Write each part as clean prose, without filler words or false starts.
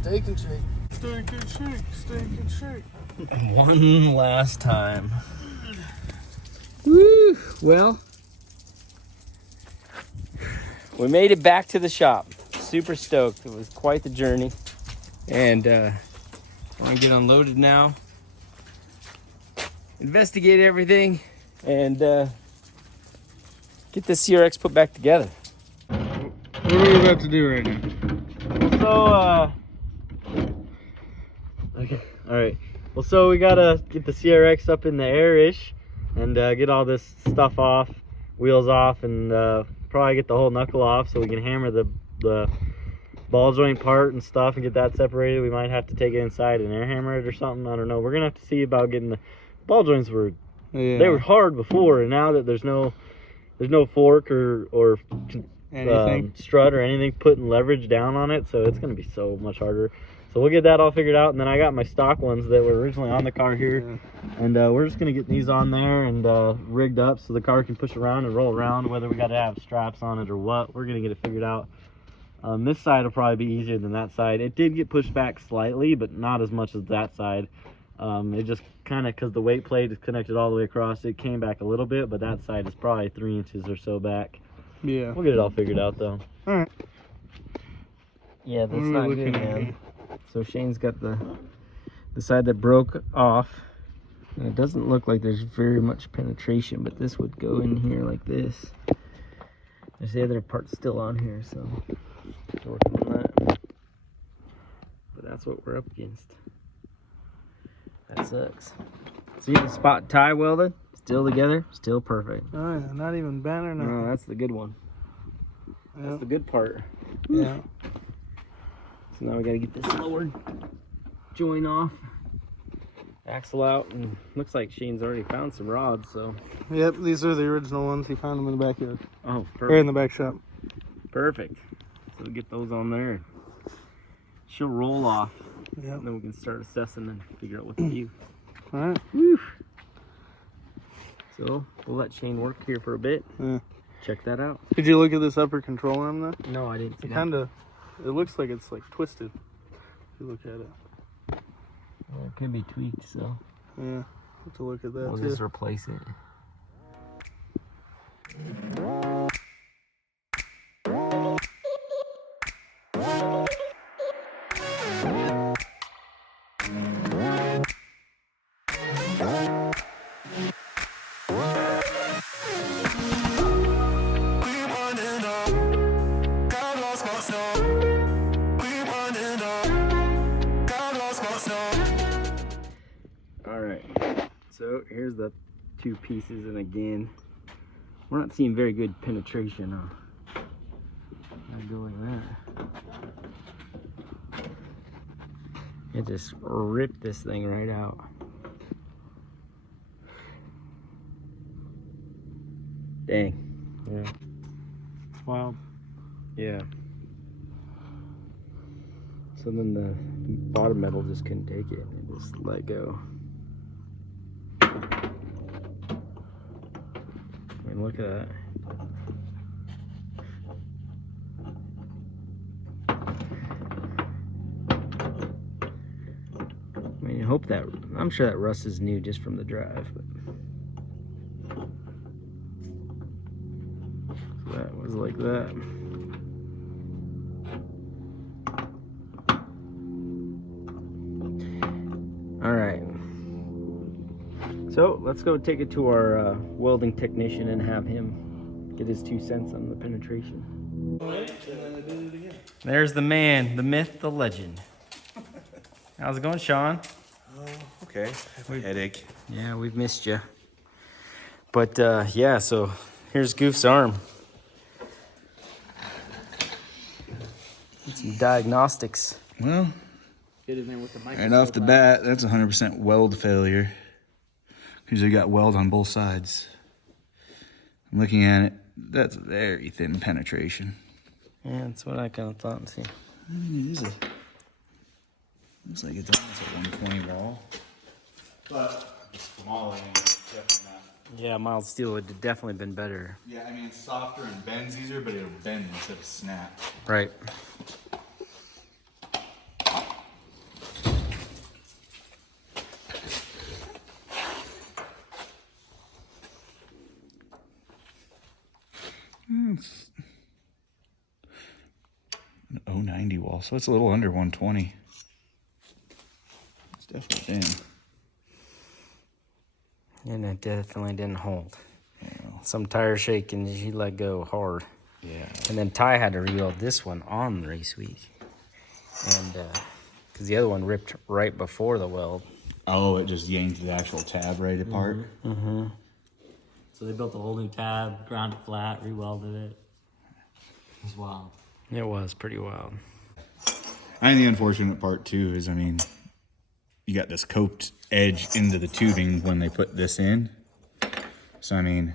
Steak and shake. Steak and shake. Steak and shake. One last time. Woo! Well, we made it back to the shop. Super stoked. It was quite the journey. And I want to get unloaded now. Investigate everything and get the CRX put back together. What are we about to do right now? So, okay, all right. Well, so we gotta get the CRX up in the air-ish and get all this stuff off, wheels off, and probably get the whole knuckle off so we can hammer the ball joint part and stuff and get that separated. We might have to take it inside and air hammer it or something. I don't know. We're gonna have to see about getting the ball joints. They were hard before, and now that there's no fork or strut or anything putting leverage down on it, so it's gonna be so much harder. So we'll get that all figured out, and then I got my stock ones that were originally on the car here, and we're just gonna get these on there and rigged up so the car can push around and roll around. Whether we got to have straps on it or what, we're gonna get it figured out. This side will probably be easier than that side. It did get pushed back slightly, but not as much as that side. It just kind of, because the weight plate is connected all the way across, it came back a little bit, but that side is probably 3 inches or so back. Yeah. We'll get it all figured out though. All right. Yeah, that's not good, man. So Shane's got the side that broke off. And it doesn't look like there's very much penetration, but this would go in here like this. There's the other part still on here, so we're working on that. But that's what we're up against. That sucks. See the spot tie welded? Still together, still perfect. Oh yeah, not even bent or nothing. No, that's the good one. That's the good part. Yeah. So now we gotta get this lowered joint off, axle out, and looks like Shane's already found some rods, so. Yep, these are the original ones. He found them in the backyard. Oh, perfect. Or in the back shop. Perfect. So we'll get those on there. She'll roll off. Yep. And then we can start assessing and figure out what to do. All right. Woo. So we'll let Shane work here for a bit. Yeah. Check that out. Did you look at this upper control arm though? No, I didn't see that. It looks like it's like twisted. If you look at it. Well, it could be tweaked, so. Yeah. Have to look at that. We'll too. just replace it. So here's the two pieces, and again, we're not seeing very good penetration. I'd go like that. It just ripped this thing right out. Dang. Yeah. Wow. Yeah. So then the bottom metal just couldn't take it and just let go. I mean, look at that. I mean, you hope that, I'm sure that rust is new just from the drive, but so that was like that. All right. So let's go take it to our welding technician and have him get his 2 cents on the penetration. There's the man, the myth, the legend. How's it going, Sean? Okay. I have a headache. Yeah, we've missed you. But yeah, so here's Goof's arm. Some diagnostics. Well, Get in there with the right off the bat, that's 100% weld failure. Because you got weld on both sides. I'm looking at it, that's very thin penetration. Yeah, that's what I kind of thought. See, I mean, it is looks like it's almost a 120 wall. But it's smaller and definitely not. yeah, mild steel would have definitely been better. Yeah, I mean, it's softer and bends easier, but it'll bend instead of snap. Right. It's an 090 wall, so it's a little under 120. It's definitely thin. And it definitely didn't hold. Some tire shaking, he let go hard. Yeah. And then Ty had to reload this one on race week. And, because the other one ripped right before the weld. Oh, it just yanked the actual tab right apart? Mm-hmm. So they built a whole new tab, ground it flat, re-welded it. It was wild. It was pretty wild. I think the unfortunate part too is, I mean, you got this coped edge into the tubing when they put this in. So, I mean,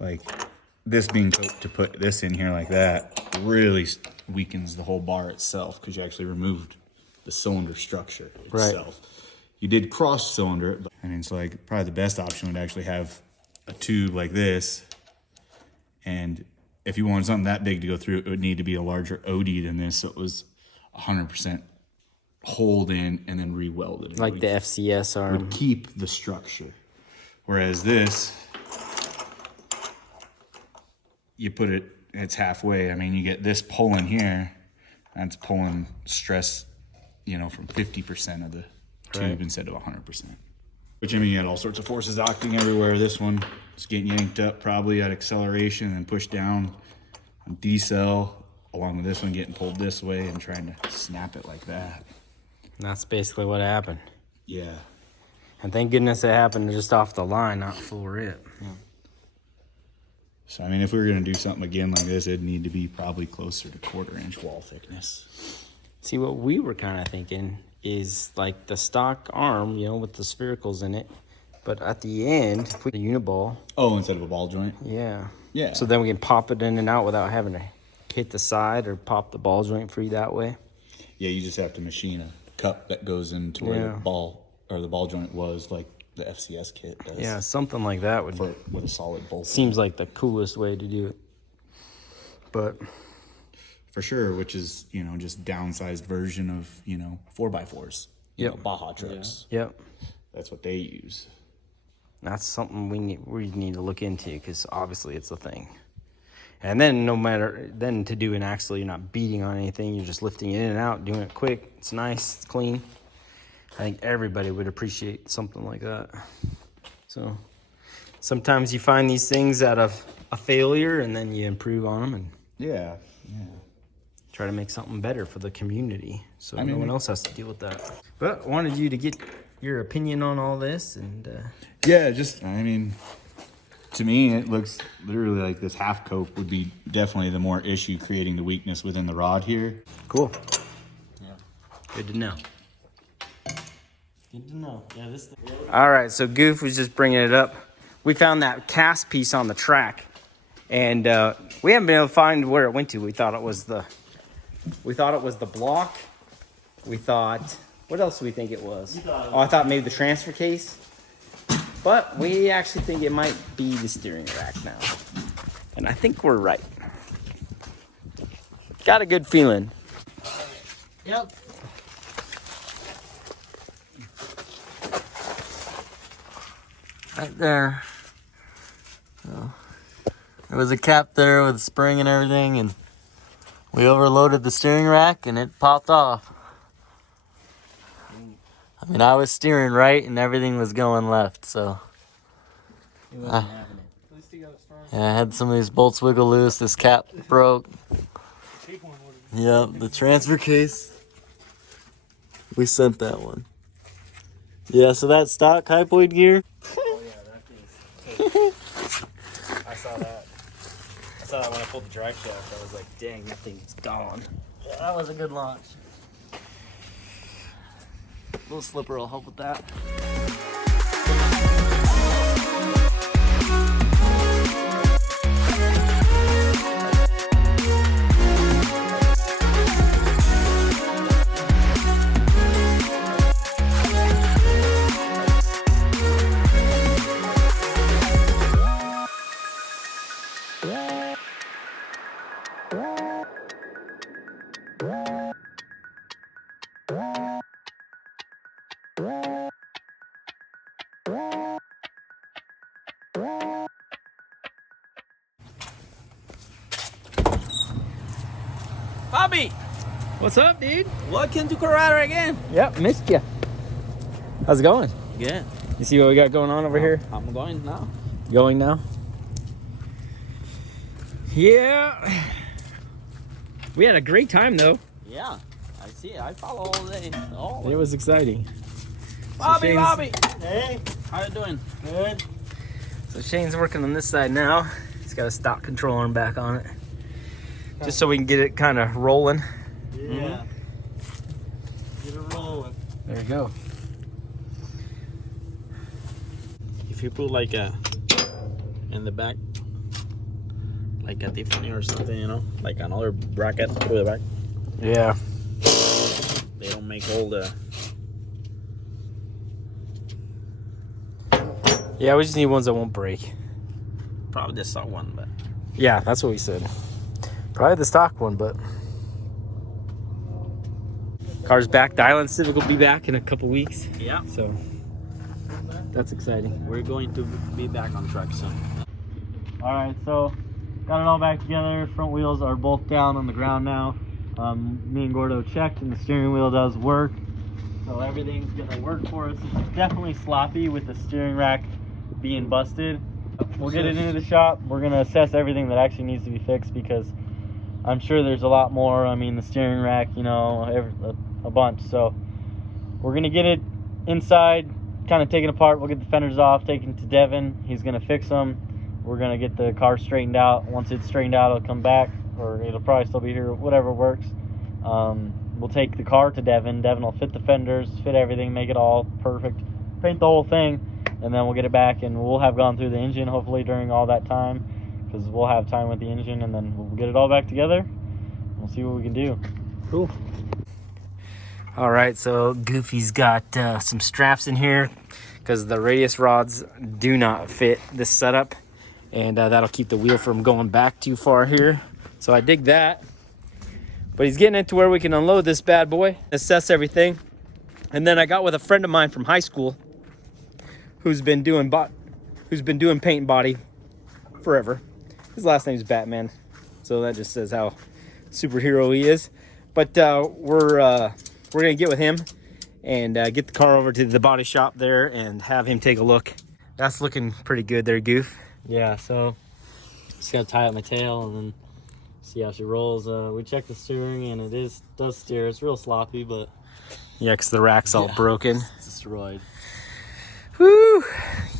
like, this being coped to put this in here like that really weakens the whole bar itself because you actually removed the cylinder structure itself. Right. You did cross cylinder it, but I mean, it's like probably the best option would actually have a tube like this. And if you wanted something that big to go through, it would need to be a larger Awd than this. So it was 100% hold in and then re-welded. Like the FCS arm. Would keep the structure. Whereas this, you put it, it's halfway. I mean, you get this pulling here, that's pulling stress, you know, from 50% of the tube instead of 100%. Which, I mean, you had all sorts of forces acting everywhere. This one is getting yanked up probably at acceleration and pushed down on decel, along with this one getting pulled this way and trying to snap it like that. And that's basically what happened. Yeah. And thank goodness it happened just off the line, not full rip. Yeah. So, I mean, if we were going to do something again like this, it'd need to be probably closer to 1/4 inch wall thickness. See, what we were kind of thinking is like the stock arm, you know, with the sphericals in it. But at the end, if we the uniball. Oh, instead of a ball joint? Yeah. Yeah. So then we can pop it in and out without having to hit the side or pop the ball joint free that way. Yeah, you just have to machine a cup that goes into where the ball or the ball joint was, like the FCS kit does. Yeah, something like that would with a solid bolt. Seems like the coolest way to do it. But for sure, which is, you know, just downsized version of, you know, 4x4s. You know, Baja trucks. Yeah. Yep. That's what they use. That's something we need to look into because obviously it's a thing. And then no matter, then to do an axle, you're not beating on anything. You're just lifting it in and out, doing it quick. It's nice, it's clean. I think everybody would appreciate something like that. So sometimes you find these things out of a failure and then you improve on them and try to make something better for the community. So no one else has to deal with that. But I wanted you to get your opinion on all this and yeah, just, I mean, to me, it looks literally like this half cope would be definitely the more issue, creating the weakness within the rod here. Cool. Yeah. Good to know. Good to know. Yeah, this thing. All right, so Goof was just bringing it up. We found that cast piece on the track, and we haven't been able to find where it went to. We thought it was the block. We thought, what else do we think it was? Oh, I thought maybe the transfer case. But we actually think it might be the steering rack now. And I think we're right. Got a good feeling. Yep. Right there. So, there was a cap there with a spring and everything, and we overloaded the steering rack and it popped off. I mean, I was steering right and everything was going left, so. Yeah, I had some of these bolts wiggle loose, this cap broke. Yep, the transfer case. We sent that one. Yeah, so that stock hypoid gear. Oh yeah, that thing's I saw that. I saw that when I pulled the drive shaft. I was like, dang, that thing's gone. Yeah, that was a good launch. A little slipper will help with that. Bobby, What's up, dude? welcome to Colorado again. Yep, missed ya. How's it going? Good. You see what we got going on over here? I'm going now. Going now? Yeah. We had a great time though. Yeah, I see it. I follow all day. Oh, It was exciting. Bobby, Shane's- Bobby. Hey, How you doing? good. So Shane's working on this side now. He's got a stock control arm back on it. Just so we can get it kind of rolling. Yeah. Get it rolling. There you go. If you put like a in the back, like a Tiffany or something, you know, like another bracket through the back, Yeah. they don't make all the. Yeah, we just need ones that won't break. Probably the stock one, but Yeah, that's what we said. Probably the stock one, but. Car's back. The Island Civic will be back in a couple weeks. yeah, So that's exciting. we're going to be back on track soon. All right, so got it all back together. Front wheels are both down on the ground now. Me and Gordo checked, and the steering wheel does work. So everything's gonna work for us. It's definitely sloppy with the steering rack being busted. We'll get it into the shop. We're gonna assess everything that actually needs to be fixed because I'm sure there's a lot more. I mean, the steering rack, you know, a bunch. So we're gonna get it inside, kind of take it apart. We'll get the fenders off, take it to Devin. He's gonna fix them. We're gonna get the car straightened out. Once it's straightened out, it'll come back, or it'll probably still be here, whatever works. We'll take the car to Devin. Devin will fit the fenders, fit everything, make it all perfect, paint the whole thing, and then we'll get it back, and we'll have gone through the engine hopefully during all that time, because we'll have time with the engine, and then we'll get it all back together. We'll see what we can do. Cool. All right, so Goofy's got some straps in here because the radius rods do not fit this setup, and that'll keep the wheel from going back too far here. So I dig that. But he's getting it to where we can unload this bad boy, assess everything. And then I got with a friend of mine from high school who's been doing paint and body forever. His last name's Batman, so that just says how superhero he is. But we're gonna get with him and get the car over to the body shop there and have him take a look. That's looking pretty good there, Goof. Yeah, so just gotta tie up my tail and then see how she rolls. We checked the steering and it does steer. It's real sloppy, but Yeah, because the rack's all broken. it's destroyed. Woo!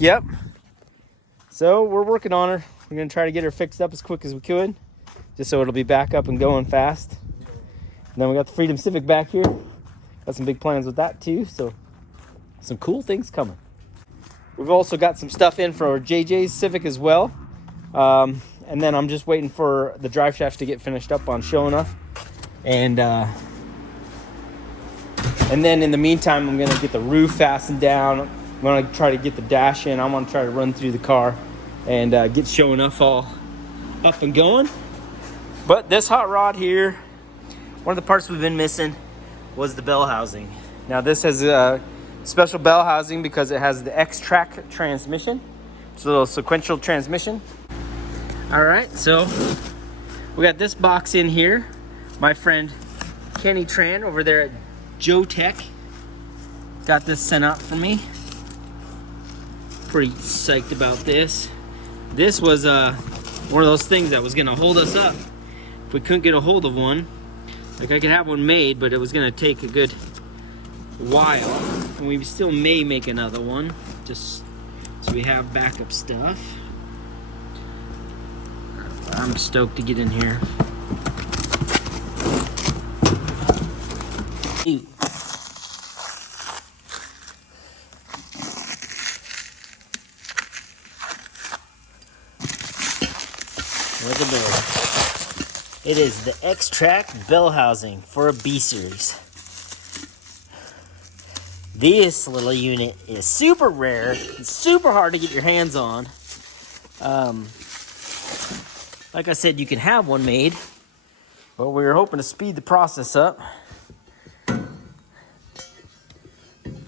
Yep. So we're working on her. We're gonna try to get her fixed up as quick as we could, just so it'll be back up and going fast. And then we got the Freedom Civic back here. Got some big plans with that too, so some cool things coming. We've also got some stuff in for JJ's Civic as well. And then I'm just waiting for the drive shaft to get finished up on show enough. And then in the meantime, I'm gonna get the roof fastened down. I'm gonna try to get the dash in. I'm gonna try to run through the car and get show enough all up and going. But this hot rod here, one of the parts we've been missing was the bell housing. Now this has a special bell housing because it has the X-Track transmission. It's a little sequential transmission. All right, so we got this box in here. My friend Kenny Tran over there at Joe Tech got this sent out for me. Pretty psyched about this. This was one of those things that was gonna hold us up if we couldn't get a hold of one. Like I could have one made, but it was gonna take a good while. And we still may make another one, just so we have backup stuff. I'm stoked to get in here. Look at this. It is the X-Track bell housing for a B series. This little unit is super rare. It's super hard to get your hands on. Like I said, you can have one made, but we were hoping to speed the process up.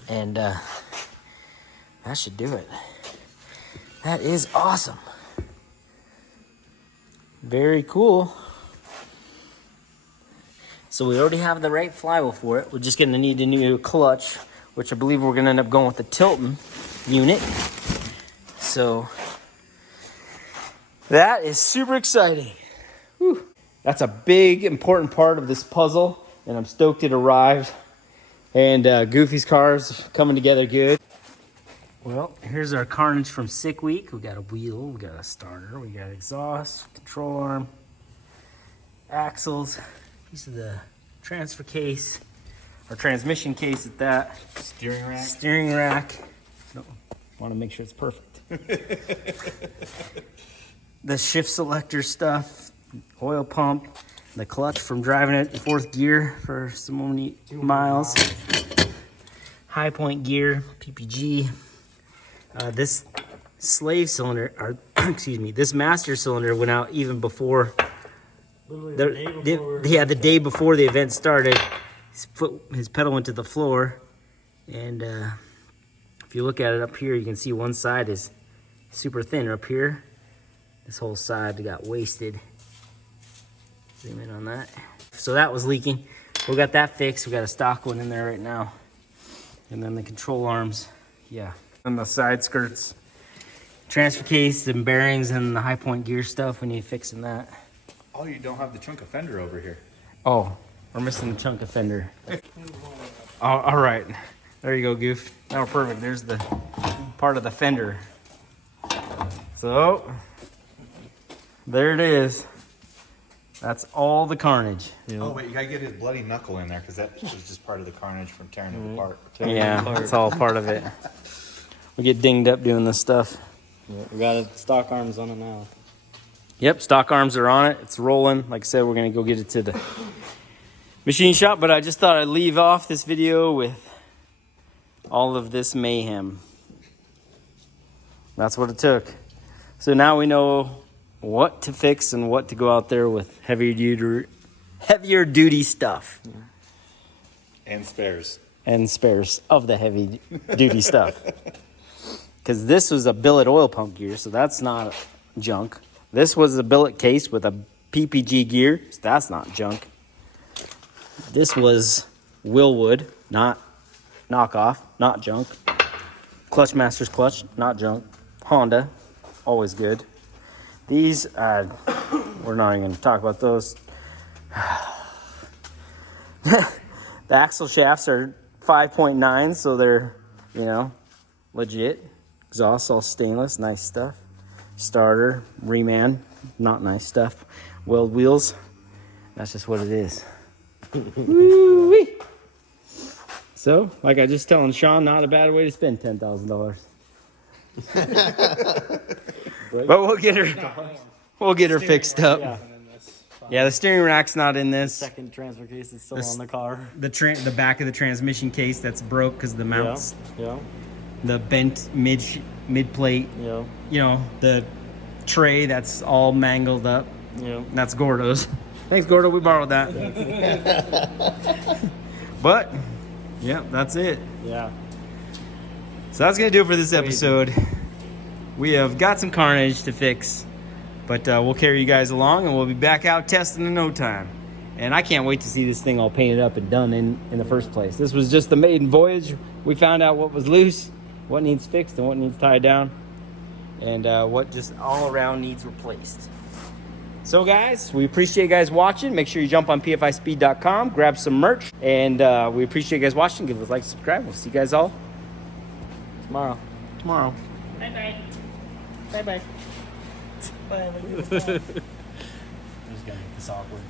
And that should do it. That is awesome. Very cool. So we already have the right flywheel for it. We're just gonna need a new clutch, which I believe we're gonna end up going with the Tilton unit. So that is super exciting. Whew. That's a big, important part of this puzzle, and I'm stoked it arrived. And Goofy's car's coming together good. Well, here's our Carnage from Sick Week. We got a wheel, we got a starter, we got exhaust, control arm, axles, piece of the transfer case, or transmission case at that. Steering rack. Steering rack. No, want to make sure it's perfect. The shift selector stuff, oil pump, the clutch from driving it in 4th gear for so many miles. High point gear, PPG. This slave cylinder, or excuse me, this master cylinder went out even before. The day before the event started. His pedal went to the floor, and if you look at it up here, you can see one side is super thin up here. This whole side got wasted. Zoom in on that. So that was leaking. We got that fixed. We got a stock one in there right now. And then the control arms, yeah. And the side skirts, transfer case and bearings and the high point gear stuff. We need fixing that. Oh, you don't have the chunk of fender over here. Oh, we're missing the chunk of fender. Oh, all right. There you go, Goof. Now we're perfect. There's the part of the fender. So, there it is. That's all the Carnage. Oh, wait, you gotta get his bloody knuckle in there, because that was just part of the Carnage from tearing it apart. Yeah, that's all part of it. We get dinged up doing this stuff. Yeah, we got stock arms on it now. Yep, stock arms are on it. It's rolling. Like I said, we're gonna go get it to the machine shop, but I just thought I'd leave off this video with all of this mayhem. That's what it took. So now we know what to fix and what to go out there with heavier duty stuff. And spares. And spares of the heavy duty stuff. Because this was a billet oil pump gear, so that's not junk. This was a billet case with a PPG gear, so that's not junk. This was Willwood, not knockoff, not junk. Clutch Masters clutch, not junk. Honda, always good. These, we're not even going to talk about those. The axle shafts are 5.9, so they're, you know, legit. Exhaust all stainless, nice stuff. Starter, reman, not nice stuff. Weld wheels, that's just what it is. Woo-wee. So, like I just telling Sean, not a bad way to spend $10,000. But we'll get her fixed up. Yeah, the steering rack's not in this. Second transfer case is still on the car. The back of the transmission case that's broke because the mounts. Yeah. The bent mid plate. Yeah. You know, the tray that's all mangled up. Yeah. That's Gordo's. Thanks, Gordo. We borrowed that. But, yeah, that's it. Yeah. So that's going to do it for this episode. We have got some Carnage to fix, but we'll carry you guys along, and we'll be back out testing in no time. And I can't wait to see this thing all painted up and done in the first place. This was just the maiden voyage. We found out what was loose, what needs fixed, and what needs tied down, and what just all around needs replaced. So guys, we appreciate you guys watching. Make sure you jump on pfispeed.com, grab some merch, and we appreciate you guys watching. Give us a like, subscribe. We'll see you guys all tomorrow. Bye-bye. Bye-bye. Bye. I'm just gonna make this awkward.